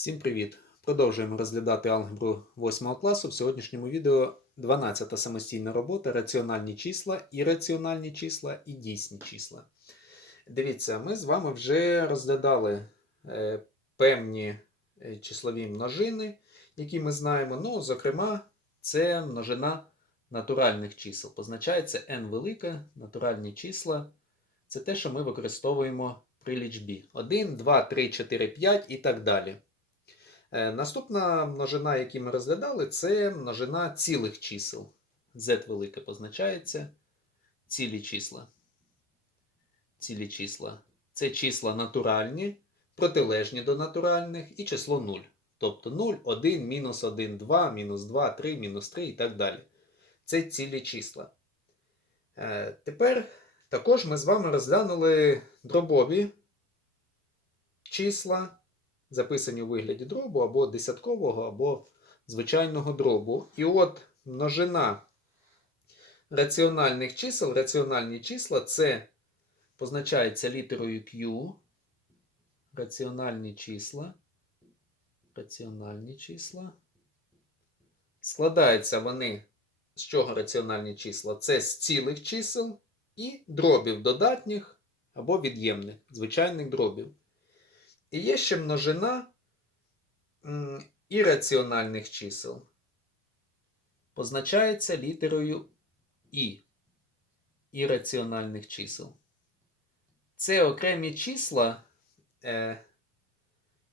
Всім привіт! Продовжуємо розглядати алгебру 8 класу. В сьогоднішньому відео 12 самостійна робота, раціональні числа, ірраціональні числа і дійсні числа. Дивіться, ми з вами вже розглядали е, певні е, числові множини, які ми знаємо. Ну, зокрема, це множина натуральних чисел. Позначається n велика, натуральні числа. Це те, що ми використовуємо при лічбі. 1, 2, 3, 4, 5 і так далі. Е, Наступна множина, яку ми розглядали, це множина цілих чисел. Z велике позначається цілі числа. Цілі числа. Це числа натуральні, протилежні до натуральних і число 0. Тобто 0, 1, мінус 1, 2, мінус 2, 3, мінус 3 і так далі. Це цілі числа. Е, Тепер також ми з вами розглянули дробові числа записані у вигляді дробу або десяткового, або звичайного дробу. І от множина раціональних чисел, раціональні числа це позначається літерою Q. Раціональні числа. Раціональні числа. Складаються вони з чого раціональні числа? Це з цілих чисел і дробів додатніх або від'ємних, звичайних дробів. І є ще множина ірраціональних чисел. Позначається літерою І. Ірраціональних чисел. Це окремі числа е,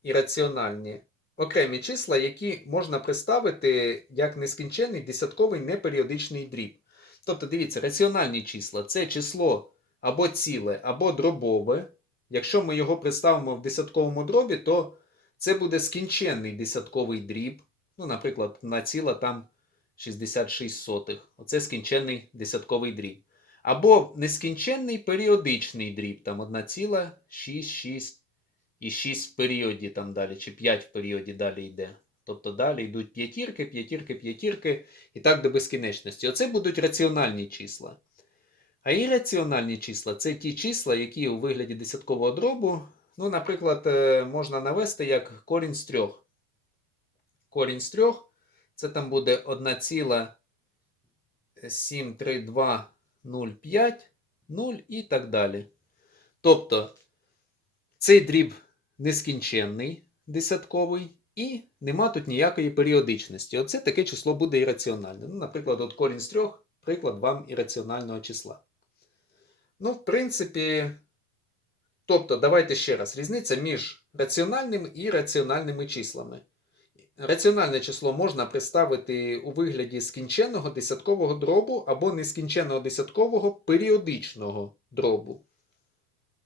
ірраціональні, окремі числа, які можна представити як нескінченний десятковий неперіодичний дріб. Тобто, дивіться, раціональні числа це число або ціле, або дробове. Якщо ми його представимо в десятковому дробі, то це буде скінченний десятковий дріб. Ну, наприклад, на ціла там 66 сотих. Оце скінченний десятковий дріб. Або нескінченний періодичний дріб, там 1,66 і 6 в періоді там далі, чи 5 в періоді далі йде. Тобто далі йдуть п'ятірки, п'ятірки, п'ятірки і так до безкінечності. Оце будуть раціональні числа. А ірраціональні числа це ті числа, які у вигляді десяткового дробу, ну, наприклад, е, можна навести як корінь з трьох. Корінь з трьох це там буде 1,73205, 0 і так далі. Тобто цей дріб нескінченний десятковий, і нема тут ніякої періодичності. Оце таке число буде ірраціональне. Ну, наприклад, от корінь з трьох, приклад вам ірраціонального числа. Ну, в принципі, тобто, давайте ще раз, різниця між раціональними і раціональними числами. Раціональне число можна представити у вигляді скінченного десяткового дробу або нескінченного десяткового періодичного дробу.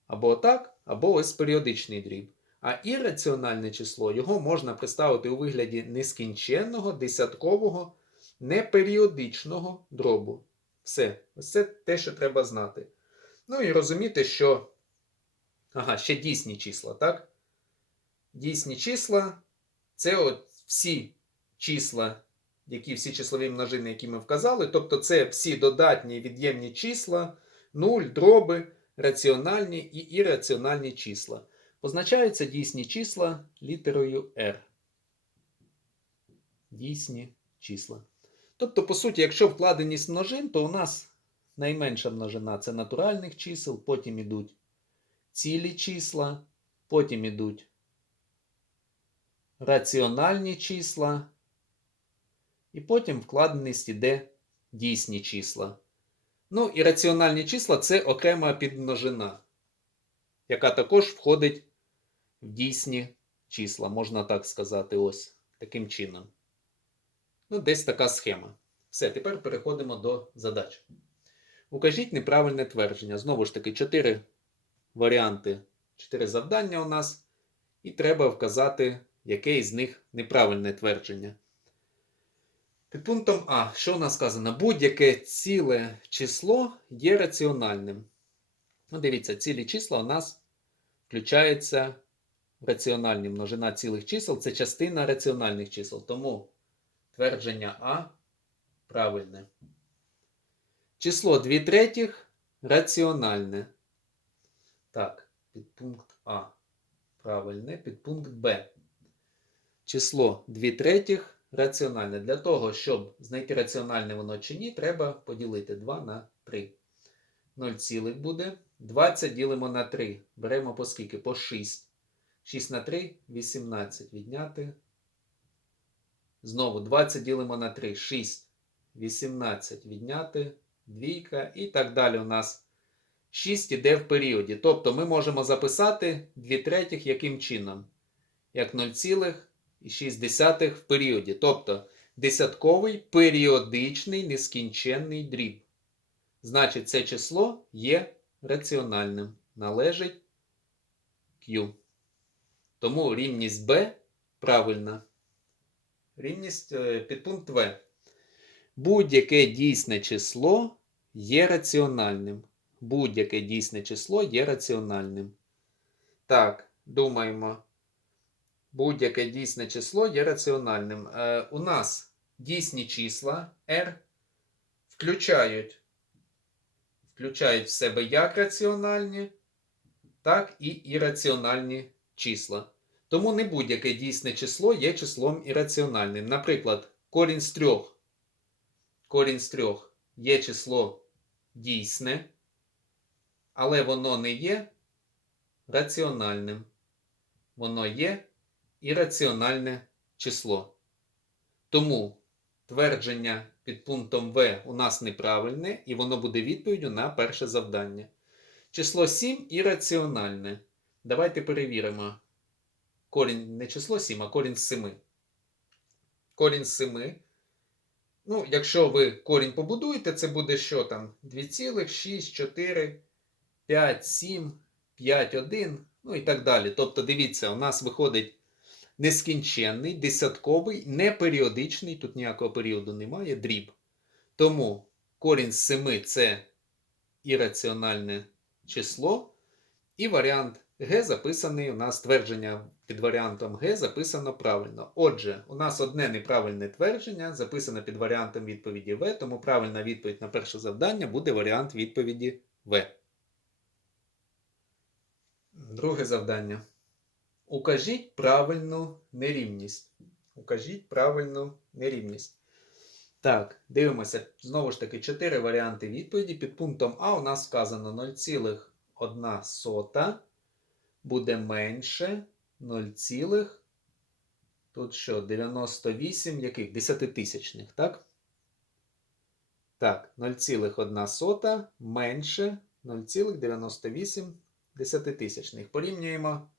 Або так, або ось періодичний дріб. А ірраціональне число його можна представити у вигляді нескінченного десяткового неперіодичного дробу. Все, ось це те, що треба знати. Ну і розуміти, що. Ага, ще дійсні числа, так? Дійсні числа це от всі числа, які всі числові множини, які ми вказали. Тобто це всі додатні від'ємні числа, нуль, дроби, раціональні і ірраціональні числа. Позначаються дійсні числа літерою R. Дійсні числа. Тобто, по суті, якщо вкладеність множин, то у нас найменша множина це натуральних чисел, потім ідуть цілі числа, потім ідуть раціональні числа, і потім вкладеність іде дійсні числа. Ну, і раціональні числа це окрема підмножина, яка також входить в дійсні числа, можна так сказати, ось таким чином. Ну, десь така схема. Все, тепер переходимо до задач. Укажіть неправильне твердження. Знову ж таки, чотири варіанти, чотири завдання у нас. І треба вказати, яке із них неправильне твердження. Під пунктом А, що у нас сказано? Будь-яке ціле число є раціональним. Ну, дивіться, цілі числа у нас включаються в раціональні множина цілих чисел. Це частина раціональних чисел. Тому твердження А правильне. Число 2 третіх раціональне. Так, підпункт А. Правильне, підпункт Б. число 2 третіх раціональне. Для того, щоб знайти раціональне воно чи ні, треба поділити 2 на 3. 0 цілих буде. 20 ділимо на 3. Беремо по скільки? По 6. 6 на 3 18. Відняти. Знову 20 ділимо на 3. 6. 18. Відняти. Двійка. І так далі у нас 6 іде в періоді. Тобто ми можемо записати 2 третіх яким чином? Як 0,6 в періоді. Тобто десятковий періодичний нескінченний дріб. Значить, це число є раціональним. Належить Q. Тому рівність B правильна. Рівність е, підпункт В. Будь-яке дійсне число є раціональним. Будь-яке дійсне число є раціональним. Так, думаємо. Будь-яке дійсне число є раціональним. Е, у нас дійсні числа R включають, включають в себе як раціональні, так і ірраціональні числа. Тому не будь-яке дійсне число є числом ірраціональним. Наприклад, корінь з трьох. Корінь з трьох є число дійсне, але воно не є раціональним. Воно є ірраціональне число. Тому твердження під пунктом В у нас неправильне, і воно буде відповіддю на перше завдання. Число 7 ірраціональне. Давайте перевіримо. Корінь не число 7, а корінь з 7. Корінь з 7. Ну, якщо ви корінь побудуєте, це буде що там? 2,6, 5, 7, 5, 1, ну і так далі. Тобто, дивіться, у нас виходить нескінченний, десятковий, неперіодичний, тут ніякого періоду немає, дріб. Тому корінь з 7 це ірраціональне число. І варіант Г записаний у нас твердження під варіантом Г записано правильно. Отже, у нас одне неправильне твердження записане під варіантом відповіді В, тому правильна відповідь на перше завдання буде варіант відповіді В. Друге завдання. Укажіть правильну нерівність. Укажіть правильну нерівність. Так, дивимося. Знову ж таки, 4 варіанти відповіді. Під пунктом А у нас вказано 0,1 буде менше 0, тут що, 98 яких? Десятитисячних, так? Так, 0,1 сота менше 0,98 десятитисячних. Порівнюємо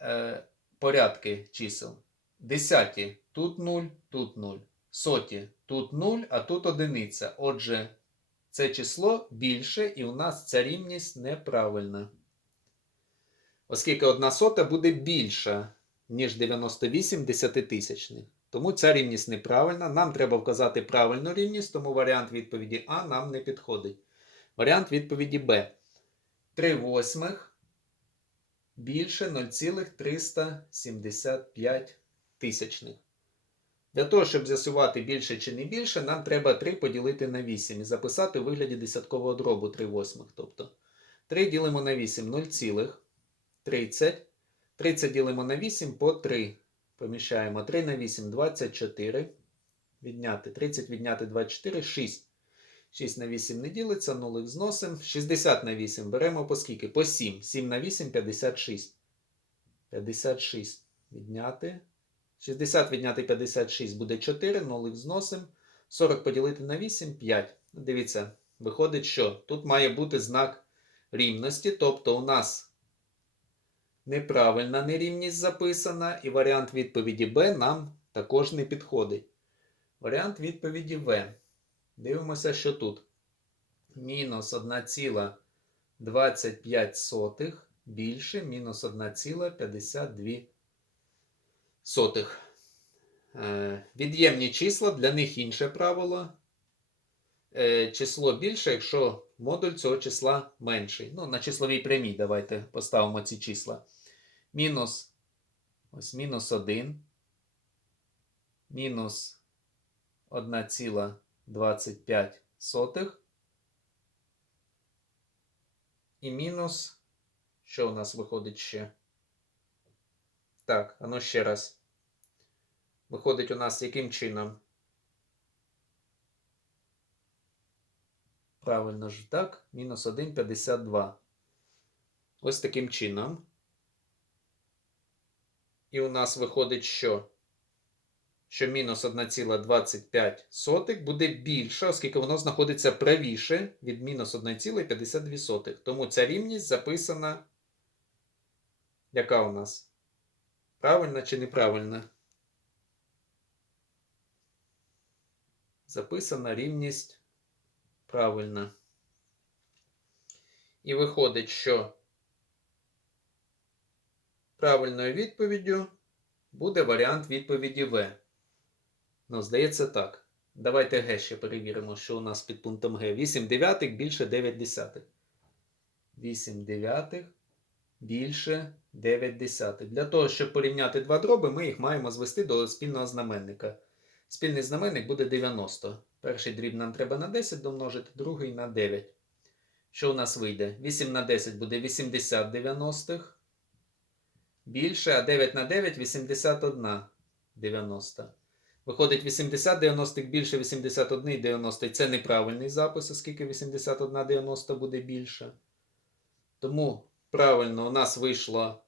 е, порядки чисел. Десяті тут 0, тут 0. Соті тут 0, а тут одиниця. Отже, це число більше, і у нас ця рівність неправильна. Оскільки одна сота буде більша, ніж 98 десятитисячних. Тому ця рівність неправильна. Нам треба вказати правильну рівність, тому варіант відповіді А нам не підходить. Варіант відповіді Б. 3 восьмих більше 0,375 тисячних. Для того, щоб з'ясувати більше чи не більше, нам треба 3 поділити на 8 і записати у вигляді десяткового дробу 3 восьмих. Тобто 3 ділимо на 8 0,30. 30 30 ділимо на 8 по 3. Поміщаємо 3 на 8 24. Відняти 30 відняти 24 6. 6 на 8 не ділиться, 0 зносимо. 60 на 8 беремо по скільки? По 7. 7 на 8 56. 56 відняти. 60 відняти 56 буде 4, 0 зносимо. 40 поділити на 8 5. Дивіться, виходить, що тут має бути знак рівності. Тобто у нас неправильна нерівність записана, і варіант відповіді Б нам також не підходить. Варіант відповіді В. Дивимося, що тут. Мінус 1,25 більше мінус 1,52. Е, від'ємні числа, для них інше правило. Е, число більше, якщо модуль цього числа менший. Ну, на числовій прямій давайте поставимо ці числа. Мінус ось мінус 1. Мінус 1,25. І мінус, що у нас виходить ще? Так, а ну ще раз. виходить у нас яким чином? Правильно ж, так? Мінус 1,52. Ось таким чином. І у нас виходить, що? Що мінус 1,25 буде більше, оскільки воно знаходиться правіше від мінус 1,52. Тому ця рівність записана. Яка у нас? Правильна чи неправильна? Записана рівність правильна. І виходить, що правильною відповіддю буде варіант відповіді В. Ну, здається так. Давайте Г ще перевіримо, що у нас під пунктом Г. 8 дев'ятих більше 9 десятих. 8 дев'ятих більше 9 десятих. Для того, щоб порівняти два дроби, ми їх маємо звести до спільного знаменника. Спільний знаменник буде 90. Перший дріб нам треба на 10 домножити, другий на 9. Що у нас вийде? 8 на 10 буде 80 90. Більше, а 9 на 9 81 90. Виходить 80 90 більше 81 90. Це неправильний запис, оскільки 81 90 буде більше. Тому правильно у нас вийшло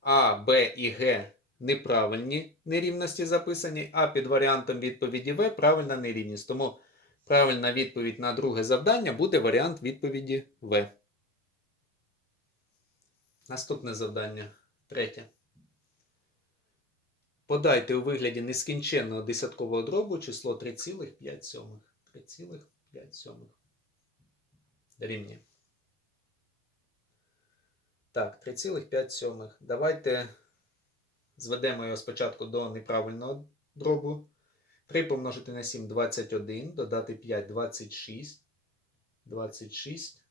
А, Б і Г неправильні нерівності записані, а під варіантом відповіді В правильна нерівність. Тому правильна відповідь на друге завдання буде варіант відповіді В. Наступне завдання. Третє. Подайте у вигляді нескінченного десяткового дробу число 3,5. 3,5. Рівні. Так, 3,5. Давайте зведемо його спочатку до неправильного дробу. 3 помножити на 7 21, додати 5 26. 26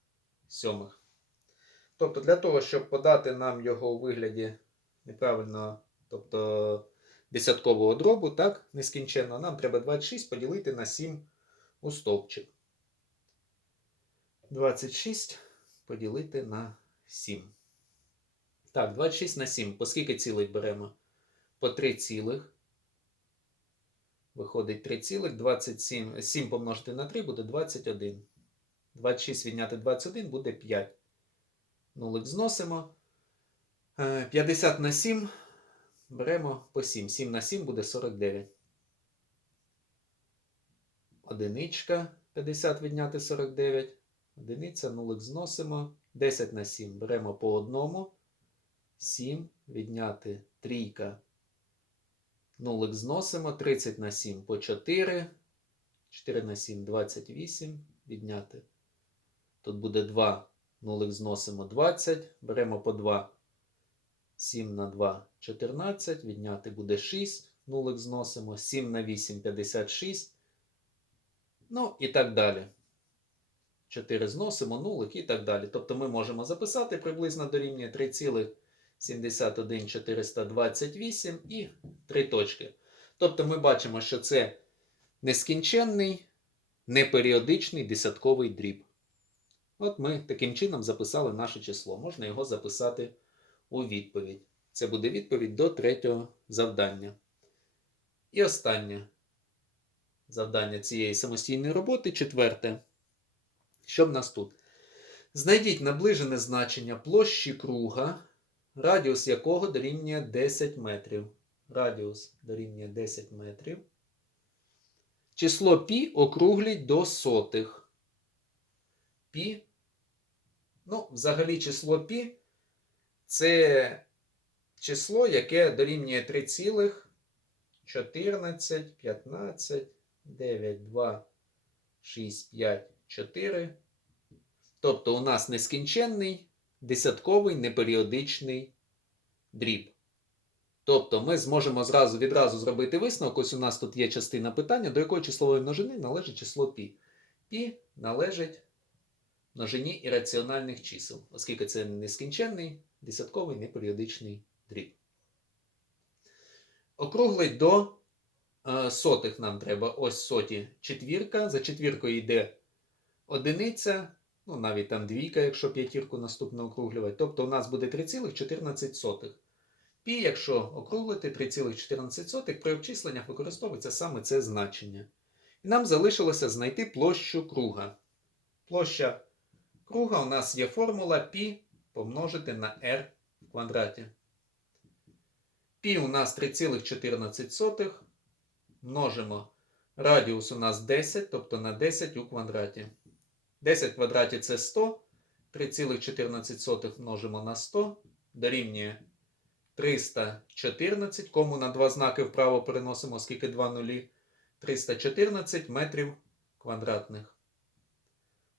сьомих. Тобто, для того, щоб подати нам його у вигляді неправильного, тобто десяткового дробу, так, нескінченно, нам треба 26 поділити на 7 у стовпчик. 26 поділити на 7. Так, 26 на 7. По скільки цілих беремо? По 3 цілих. Виходить 3 цілих. 27. 7 помножити на 3 буде 21. 26 відняти 21 буде 5. Нулик зносимо. Е, 50 на 7. Беремо по 7. 7 на 7 буде 49. Одиничка. 50 відняти 49. Одиниця, нулик зносимо. 10 на 7. Беремо по одному. 7 відняти трійка. Нулик зносимо. 30 на 7 по 4. 4 на 7 28. Відняти. Тут буде 2. Нулик зносимо 20. Беремо по 2. 7 на 2 14. Відняти буде 6. Нулик зносимо. 7 на 8 56. Ну і так далі. 4 зносимо, нулик і так далі. Тобто ми можемо записати приблизно дорівнює 3,71 428 і 3 точки. Тобто ми бачимо, що це нескінченний, неперіодичний десятковий дріб. От ми таким чином записали наше число. Можна його записати у відповідь. Це буде відповідь до третього завдання. І останнє завдання цієї самостійної роботи четверте. Що в нас тут? Знайдіть наближене значення площі круга, радіус якого дорівнює 10 метрів. Радіус дорівнює 10 метрів. Число пі округліть до сотих. Пі. Ну, взагалі, число пі це число, яке дорівнює 3,14, 15, 9, 2, 6, 5, 4. Тобто у нас нескінченний десятковий неперіодичний дріб. Тобто ми зможемо зразу відразу зробити висновок. Ось у нас тут є частина питання, до якої числової множини належить число пі. Пі належить множині ірраціональних чисел, оскільки це нескінченний десятковий неперіодичний дріб. Округлить до е, сотих нам треба ось соті четвірка. За четвіркою йде одиниця, ну навіть там двійка, якщо п'ятірку наступно округлювати. Тобто у нас буде 3,14. Пі, якщо округлити 3,14 при обчисленнях використовується саме це значення. І нам залишилося знайти площу круга. Площа круга у нас є формула π помножити на r в квадраті. Пі у нас 3,14. Множимо. Радіус у нас 10, тобто на 10 у квадраті. 10 в квадраті це 100. 3,14 множимо на 100. Дорівнює 314. Кому на два знаки вправо переносимо, скільки 2 нулі. 314 метрів квадратних.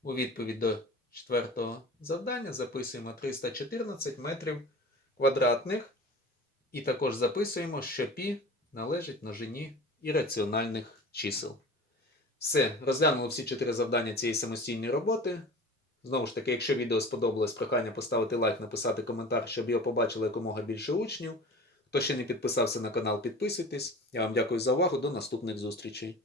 У відповідь до четвертого завдання записуємо 314 метрів квадратних. І також записуємо, що π належить множині ірраціональних чисел. Все, розглянули всі чотири завдання цієї самостійної роботи. Знову ж таки, якщо відео сподобалось, прохання поставити лайк, написати коментар, щоб його побачили якомога більше учнів. Хто ще не підписався на канал, підписуйтесь. Я вам дякую за увагу. До наступних зустрічей.